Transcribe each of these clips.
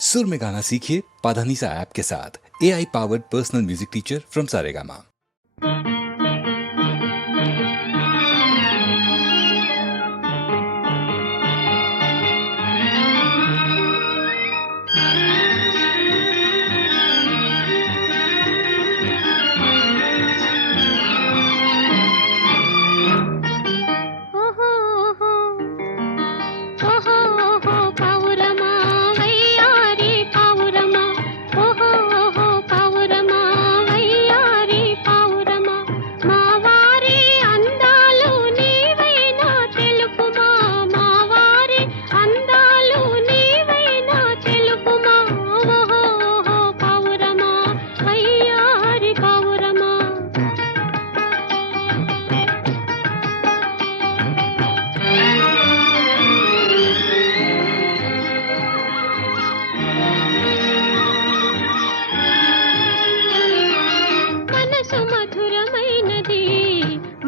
सुर में गाना सीखिए पाधानीसा ऐप के साथ। AI powered personal music teacher from Saregama.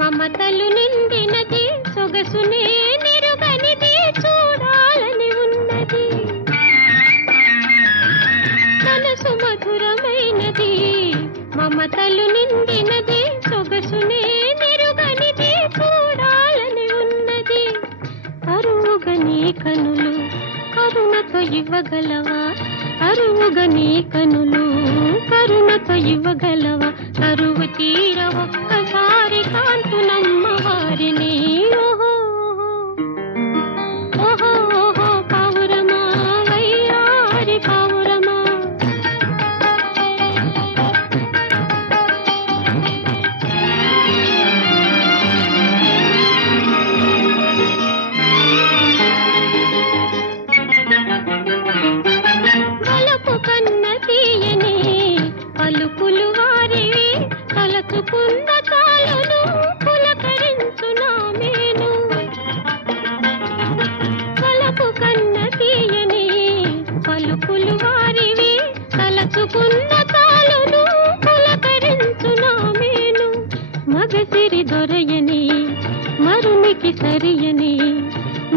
మమతలు నిండినది సొగసునే నిరుగనిది చూడాలని ఉన్నది. మనసు మధురమైనది మమతలు నిండినది సొగసునే నిరుగనిది చూడాలని ఉన్నది. కరువుగని కనులు కరుణతో ఇవ్వగలవా, కరువుగని కనులు కరుణతో ఇవ్వగలవా, కరువు తీర ఒక్కసారి కాంతునమ్మ వారిని. ఓహో ఓహో ఓహో పావురమా వయ్యారి పావురమా. వలపు కన్న తీయని పలుకులు వారివి, తలచుకున్న తాళను పులకరించునా మేను. వలపు కన్న తీయని పలుకులు వారివి, తలచుకున్న తాళను పులకరించునా మేను. మగసిరి దొరయని మరునికి సరియని,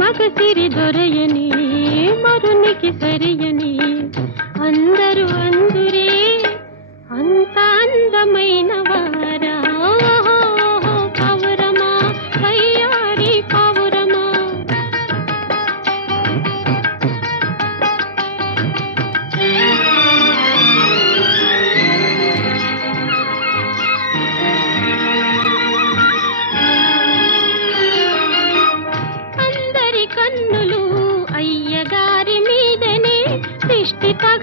మగసిరి దొరయని మరునికి సరియని, అందరూ అందురే అంత అందమైన వారా. ఓహో ఓహో పావురమా వయ్యారి పావురమా. అందరి కన్నులు అయ్యగారి మీదనే, దిష్టి తగ